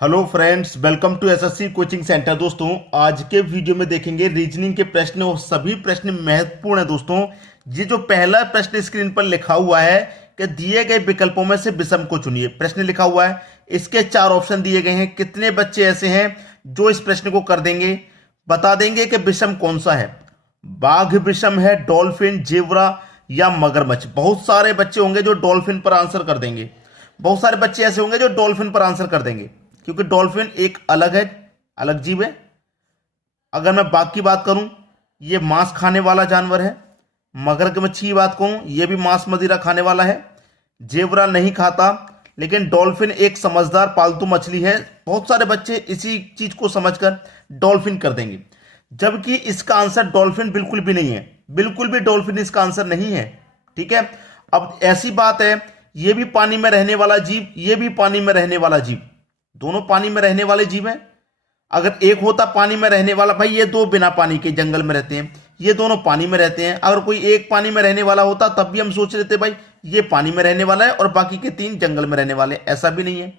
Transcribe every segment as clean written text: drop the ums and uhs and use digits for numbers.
Hello friends, welcome to SSC coaching centre. दोस्तों, आज के वीडियो में देखेंगे रीजनिंग के प्रश्न और सभी प्रश्न महत्वपूर्ण है। दोस्तों, ये जो पहला प्रश्न स्क्रीन पर लिखा हुआ है कि दिए गए विकल्पों में से विषम को चुनिए, प्रश्न लिखा हुआ है, इसके 4 ऑप्शन दिए गए हैं। कितने बच्चे ऐसे हैं जो इस प्रश्न को कर देंगे, बता देंगे कि विषम कौन सा है? बाघ विषम है, डॉल्फिन, जेब्रा या मगरमच्छ? बहुत सारे बच्चे होंगे जो डॉल्फिन पर आंसर कर देंगे। बहुत सारे बच्चे ऐसे होंगे जो डॉल्फिन पर आंसर कर देंगे, क्योंकि डॉल्फिन एक अलग है, अलग जीव है। अगर मैं बाघ की बात करूं, ये मांस खाने वाला जानवर है। मगरमच्छ की बात करूं, ये भी मांस मदिरा खाने वाला है। जेब्रा नहीं खाता, लेकिन डॉल्फिन एक समझदार पालतू मछली है। बहुत सारे बच्चे इसी चीज को समझकर डॉल्फिन कर देंगे, जबकि इसका आंसर डॉल्फिन बिल्कुल भी नहीं है। बिल्कुल भी डॉल्फिन इसका आंसर नहीं है। ठीक है, अब ऐसी बात है, ये भी पानी में रहने वाला जीव, ये भी पानी में रहने वाला जीव, दोनों पानी में रहने वाले जीव हैं। अगर एक होता पानी में रहने वाला, भाई ये दो बिना पानी के जंगल में रहते हैं, ये दोनों पानी में रहते हैं। अगर कोई एक पानी में रहने वाला होता तब भी हम सोच रहे थे भाई ये पानी में रहने वाला है और बाकी के 3 जंगल में रहने वाले। ऐसा भी नहीं है।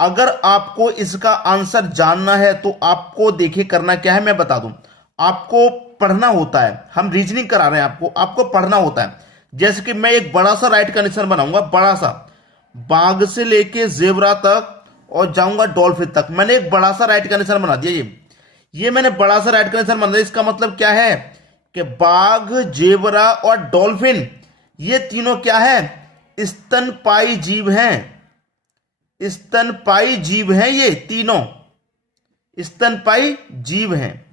अगर आपको इसका आंसर जानना है तो आपको देखिए करना क्या है, मैं बता दूं। आपको पढ़ना होता है, हम रीजनिंग करा रहे हैं आपको पढ़ना होता है। जैसे कि मैं एक बड़ा सा राइट का निशान बनाऊंगा, बड़ा सा, बाघ से लेके जेब्रा तक और जाऊंगा डॉल्फिन तक। मैंने एक बड़ा सा राइट का निशान बना दिया। ये मैंने बड़ा सा राइट का निशान बना दिया। इसका मतलब क्या है कि बाघ, जेब्रा और डॉल्फिन ये तीनों क्या है? स्तनपायी जीव हैं। स्तनपायी जीव हैं, ये तीनों स्तनपायी जीव हैं।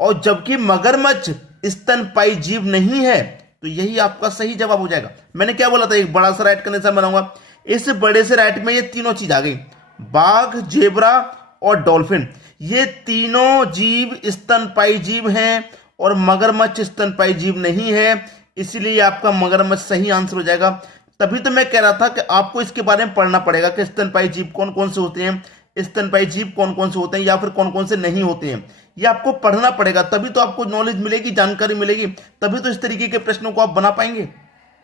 और जबकि मगरमच्छ स्तनपायी जीव नहीं है, तो यही आपका सही जवाब हो जाएगा। मैंने क्या बोला था, एक बड़ा सा राइट का निशान बनाऊंगा। इस बड़े से राइट में ये तीनों चीज आ गई, बाघ, जेब्रा और डॉल्फिन। ये तीनों जीव स्तनपायी जीव हैं और मगरमच्छ स्तनपायी जीव नहीं है, इसलिए आपका मगरमच्छ सही आंसर हो जाएगा। तभी तो मैं कह रहा था कि आपको इसके बारे में पढ़ना पड़ेगा कि स्तनपायी जीव कौन कौन से होते हैं, स्तनपायी जीव कौन कौन से होते हैं, या फिर कौन कौन से नहीं होते हैं। ये आपको पढ़ना पड़ेगा, तभी तो आपको नॉलेज मिलेगी, जानकारी मिलेगी, तभी तो इस तरीके के प्रश्नों को आप बना पाएंगे।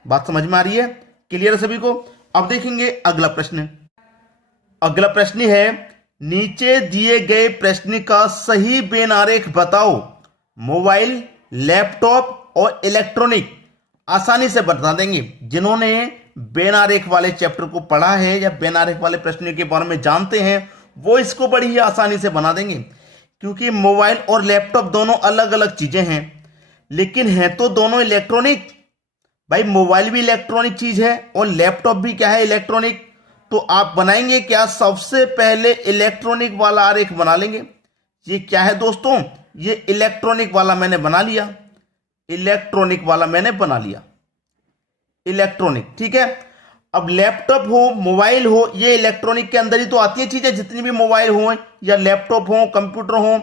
बात समझ में आ रही है? क्लियर है सभी को? अब देखेंगे अगला प्रश्न। अगला प्रश्न है, नीचे दिए गए प्रश्न का सही बेन आरेख बताओ। मोबाइल, लैपटॉप और इलेक्ट्रॉनिक आसानी से बता देंगे। जिन्होंने बेन आरेख वाले चैप्टर को पढ़ा है या बेन आरेख वाले प्रश्नों के बारे में जानते हैं, वो इसको बड़ी ही आसानी से बना देंगे। क्योंकि मोबाइल और लैपटॉप दोनों अलग अलग चीजें हैं, लेकिन हैं तो दोनों इलेक्ट्रॉनिक। भाई मोबाइल भी इलेक्ट्रॉनिक चीज है और लैपटॉप भी क्या है? इलेक्ट्रॉनिक। तो आप बनाएंगे क्या? सबसे पहले इलेक्ट्रॉनिक वाला आरेख बना लेंगे। ये क्या है दोस्तों? ये इलेक्ट्रॉनिक वाला मैंने बना लिया। इलेक्ट्रॉनिक वाला मैंने बना लिया, इलेक्ट्रॉनिक। ठीक है, अब लैपटॉप हो, मोबाइल हो, ये इलेक्ट्रॉनिक के अंदर ही तो आती है चीजें। जितनी भी मोबाइल हो या लैपटॉप हो, कंप्यूटर हो,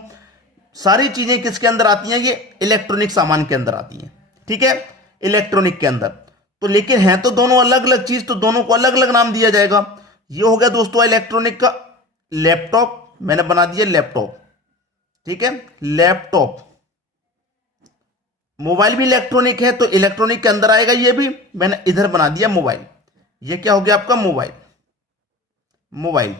सारी चीजें किसके अंदर आती हैं? ये इलेक्ट्रॉनिक सामान के अंदर आती हैं। ठीक है, इलेक्ट्रॉनिक के अंदर। तो लेकिन है तो दोनों अलग अलग चीज, तो दोनों को अलग अलग नाम दिया जाएगा। ये हो गया दोस्तों इलेक्ट्रॉनिक का। लैपटॉप मैंने बना दिया लैपटॉप। ठीक है, लैपटॉप। मोबाइल भी इलेक्ट्रॉनिक है, तो इलेक्ट्रॉनिक के अंदर आएगा। ये भी मैंने इधर बना दिया मोबाइल। ये क्या हो गया आपका? मोबाइल। मोबाइल।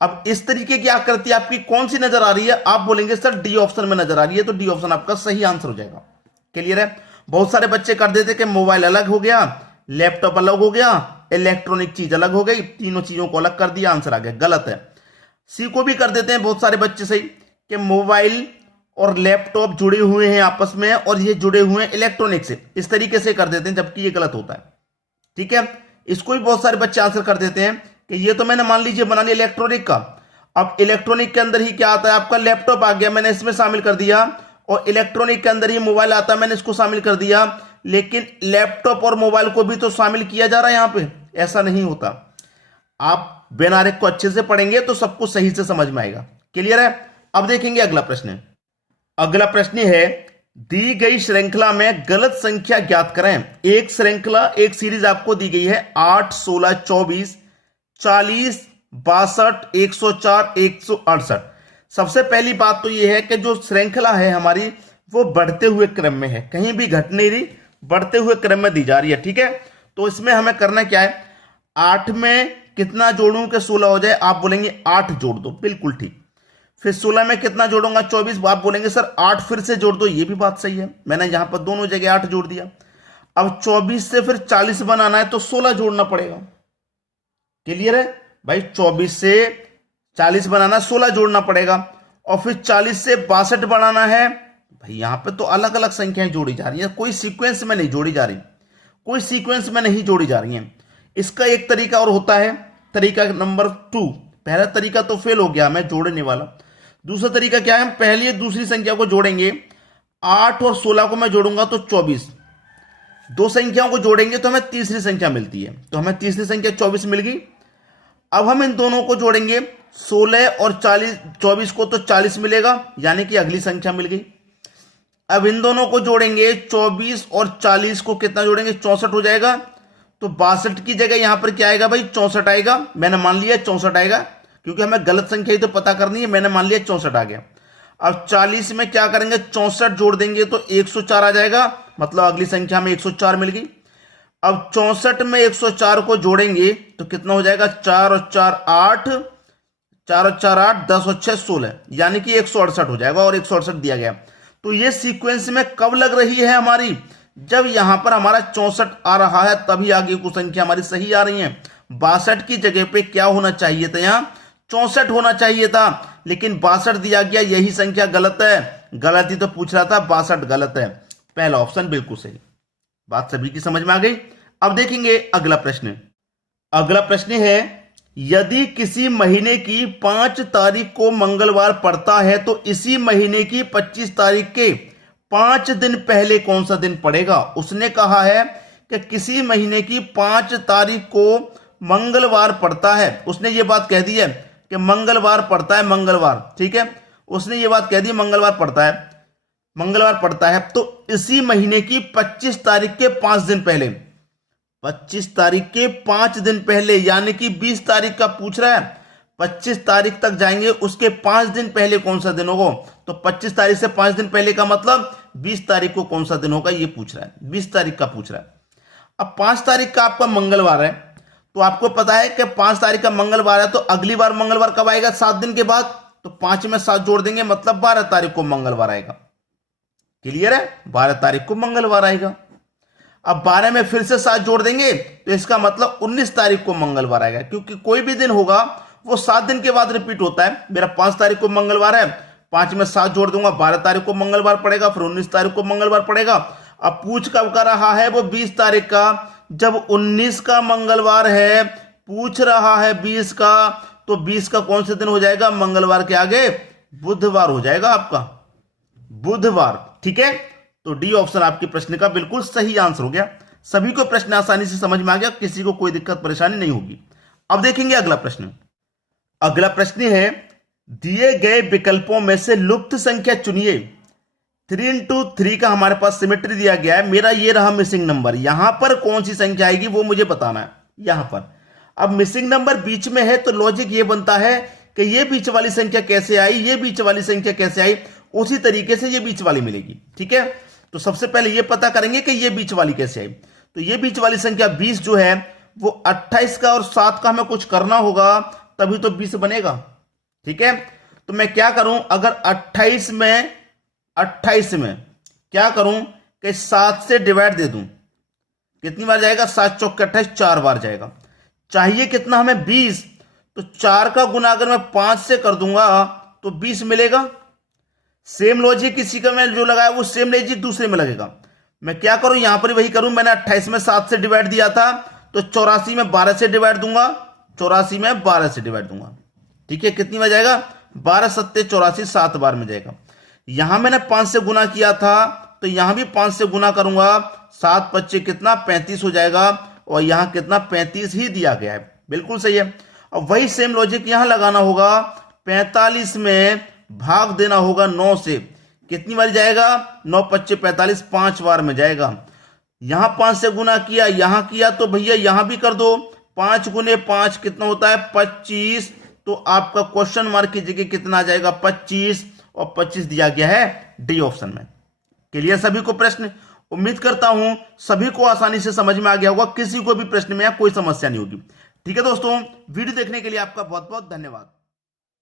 अब इस तरीके की आकृति आपकी कौन सी नजर आ रही है? आप बोलेंगे सर डी ऑप्शन में नजर आ रही है, तो डी ऑप्शन आपका सही आंसर हो जाएगा। क्लियर है? बहुत सारे बच्चे कर देते कि मोबाइल अलग हो गया, लैपटॉप अलग हो गया, इलेक्ट्रॉनिक चीज अलग हो गई, तीनों चीजों को अलग कर दिया, आंसर आ गया। गलत है। सी को भी कर देते हैं बहुत सारे बच्चे सही, कि मोबाइल और लैपटॉप जुड़े हुए हैं आपस में और ये जुड़े हुए हैं इलेक्ट्रॉनिक से, इस तरीके से कर देते हैं, जबकि ये गलत होता है। ठीक है, इसको भी बहुत सारे बच्चे आंसर कर देते हैं कि ये तो मैंने मान लीजिए बना लिया इलेक्ट्रॉनिक का। अब इलेक्ट्रॉनिक के अंदर ही क्या आता है आपका? लैपटॉप आ गया, मैंने इसमें शामिल कर दिया। और इलेक्ट्रॉनिक के अंदर ही मोबाइल आता है, मैंने इसको शामिल कर दिया। लेकिन लैपटॉप और मोबाइल को भी तो शामिल किया जा रहा है यहां पे। ऐसा नहीं होता। आप बेन आरेख को अच्छे से पढ़ेंगे तो सबको सही से समझ में आएगा। क्लियर है? अब देखेंगे अगला प्रश्न। अगला प्रश्न है, दी गई श्रृंखला में गलत संख्या ज्ञात करें। एक श्रृंखला, एक सीरीज आपको दी गई है 8, 16, 24, 40, 62, 104, 168। सबसे पहली बात तो यह है कि जो श्रृंखला है हमारी वो बढ़ते हुए क्रम में है, कहीं भी घट नहीं रही, बढ़ते हुए क्रम में दी जा रही है। ठीक है, तो इसमें हमें करना क्या है? 8 में कितना जोड़ूं कि 16 हो जाए? आप बोलेंगे 8 जोड़ दो, बिल्कुल ठीक। फिर 16 में कितना जोड़ूंगा? 24। आप बोलेंगे सर 8 फिर से जोड़ दो, ये भी बात सही है, मैंने यहां पर दोनों जगह 8 जोड़ दिया। अब 24 से फिर 40 बनाना है तो 16 जोड़ना पड़ेगा। क्लियर है भाई? 24 से 40 बनाना, 16 जोड़ना पड़ेगा। और फिर 40 से 62 बनाना है। भाई यहां पे तो अलग अलग संख्याएं जोड़ी जा रही हैं, कोई सीक्वेंस में नहीं जोड़ी जा रही, कोई सीक्वेंस में नहीं जोड़ी जा रही हैं। इसका एक तरीका और होता है, तरीका नंबर 2। पहला तरीका तो फेल हो गया, मैं जोड़ने वाला। दूसरा तरीका क्या है? हम पहली दूसरी संख्या को जोड़ेंगे। 8 और 16 को मैं जोड़ूंगा तो 24। दो संख्याओं को जोड़ेंगे तो हमें तीसरी संख्या मिलती है, तो हमें तीसरी संख्या 24 मिल गई। अब हम इन दोनों को जोड़ेंगे, 16 और 40, 24 को तो 40 मिलेगा, यानी कि अगली संख्या मिल गई। अब इन दोनों को जोड़ेंगे, 24 और 40 को कितना जोड़ेंगे? 64 हो जाएगा। तो 62 की जगह यहां पर क्या आएगा भाई? 64 आएगा। मैंने मान लिया 64 आएगा, क्योंकि हमें गलत संख्या ही तो पता करनी है, मैंने मान लिया 64 आ गया। अब 40 में क्या करेंगे? 64 जोड़ देंगे तो 104 आ जाएगा, मतलब अगली संख्या में 104 मिल गई। अब 64 में 104 को जोड़ेंगे तो कितना हो जाएगा? 4 और 4 8, 4 और 4 8, 10 और 6 16, यानी कि 168 हो जाएगा, और 168 दिया गया। तो ये सीक्वेंस में कब लग रही है हमारी? जब यहां पर हमारा 64 आ रहा है, तभी आगे की संख्या हमारी सही आ रही है। 62 की जगह पे क्या होना चाहिए था? यहां 64 होना चाहिए था, लेकिन 62 दिया गया, यही संख्या गलत है। गलत ही तो पूछ रहा था, 62 गलत है। पहला ऑप्शन बिल्कुल सही। बात सभी की समझ में आ गई? अब देखेंगे अगला प्रश्न। अगला प्रश्न है, यदि किसी महीने की 5 तारीख को मंगलवार पड़ता है तो इसी महीने की 25 तारीख के 5 दिन पहले कौन सा दिन पड़ेगा? उसने कहा है कि किसी महीने की 5 तारीख को मंगलवार पड़ता है, उसने ये बात कह दी है कि मंगलवार पड़ता है, मंगलवार, ठीक है, उसने ये बात कह दी मंगलवार पड़ता है, मंगलवार पड़ता है। तो इसी महीने की 25 तारीख के 5 दिन पहले, 25 तारीख के 5 दिन पहले, यानी कि 20 तारीख का पूछ रहा है। 25 तारीख तक जाएंगे, उसके 5 दिन पहले कौन सा दिन होगा? तो 25 तारीख से 5 दिन पहले का मतलब 20 तारीख को कौन सा दिन होगा, ये पूछ रहा है, 20 तारीख का पूछ रहा है। अब 5 तारीख का आपका मंगलवार है, तो आपको पता है कि 5 तारीख का मंगलवार है, तो अगली बार मंगलवार कब आएगा? 7 दिन के बाद। तो 5 में 7 जोड़ देंगे, मतलब 12 तारीख को मंगलवार आएगा। क्लियर है? 12 तारीख को मंगलवार आएगा। अब 12 में फिर से 7 जोड़ देंगे, तो इसका मतलब 19 तारीख को मंगलवार आएगा, क्योंकि कोई भी दिन होगा वो 7 दिन के बाद रिपीट होता है। मेरा 5 तारीख को मंगलवार है, 5 में 7 जोड़ दूंगा, 12 तारीख को मंगलवार पड़ेगा, फिर 19 तारीख को मंगलवार पड़ेगा। अब पूछ कब का रहा है? वो 20 तारीख का। जब 19 का मंगलवार है, पूछ रहा है 20 का, तो 20 का कौन से दिन हो जाएगा? मंगलवार के आगे बुधवार हो जाएगा आपका, बुधवार। ठीक है, तो डी ऑप्शन आपके प्रश्न का बिल्कुल सही आंसर हो गया। सभी को प्रश्न आसानी से समझ में आ गया, किसी को कोई दिक्कत परेशानी नहीं होगी। अब देखेंगे अगला प्रश्न। अगला प्रश्न है, दिए गए विकल्पों में से लुप्त संख्या चुनिए। 3 into 3 का हमारे पास सिमेट्री दिया गया है, मेरा ये रहा मिसिंग नंबर, यहां पर कौन सी संख्या आएगी वो मुझे बताना है। यहां पर अब मिसिंग नंबर बीच में है, तो लॉजिक ये बनता है कि ये बीच वाली संख्या कैसे आई, ये बीच वाली संख्या कैसे आई, उसी तरीके से ये बीच वाली मिलेगी। ठीक है, तो सबसे पहले ये पता करेंगे कि ये बीच वाली कैसे आई। तो ये बीच वाली संख्या 20 जो है वो 28 का और 7 का हमें कुछ करना होगा, तभी तो 20 बनेगा। ठीक है, तो मैं क्या करूं, अगर 28 में क्या करूं कि 7 से डिवाइड दे दूं, कितनी बार जाएगा? 7 चौक 28, 4 बार जाएगा। चाहिए कितना हमें? 20। तो 4 का गुना अगर मैं 5 से कर दूंगा तो 20 मिलेगा। सेम लॉजिक इसी का मैं जो लगाया वो सेम लॉजिक दूसरे में लगेगा। मैं क्या करूं, यहां पर वही करूं, मैंने 28 में 7 से डिवाइड दिया था, तो 84 में 12 से डिवाइड दूंगा, 84 में 12 से डिवाइड दूंगा। ठीक है, कितनी बार जाएगा? 12 सत्ते 84, 7 बार में जाएगा। यहां मैंने 5 से गुना किया था, तो यहां भी 5 से गुना करूंगा, 7 पच्चे कितना? 35 हो जाएगा, और यहां कितना? 35 ही दिया गया है, बिल्कुल सही है। अब वही सेम लॉजिक यहां लगाना होगा, 45 में भाग देना होगा 9 से, कितनी बार जाएगा? 9 पच्चे 45, 5 बार में जाएगा। यहां 5 से गुना किया, यहां किया, तो भैया यहां भी कर दो, 5 गुने 5 कितना होता है? 25। तो आपका क्वेश्चन मार्क की जगह कितना आ जाएगा? 25, और 25 दिया गया है डी ऑप्शन में। क्लियर सभी को प्रश्न? उम्मीद करता हूं सभी को आसानी से समझ में आ गया होगा, किसी को भी प्रश्न में कोई समस्या नहीं होगी। ठीक है दोस्तों, वीडियो देखने के लिए आपका बहुत बहुत धन्यवाद।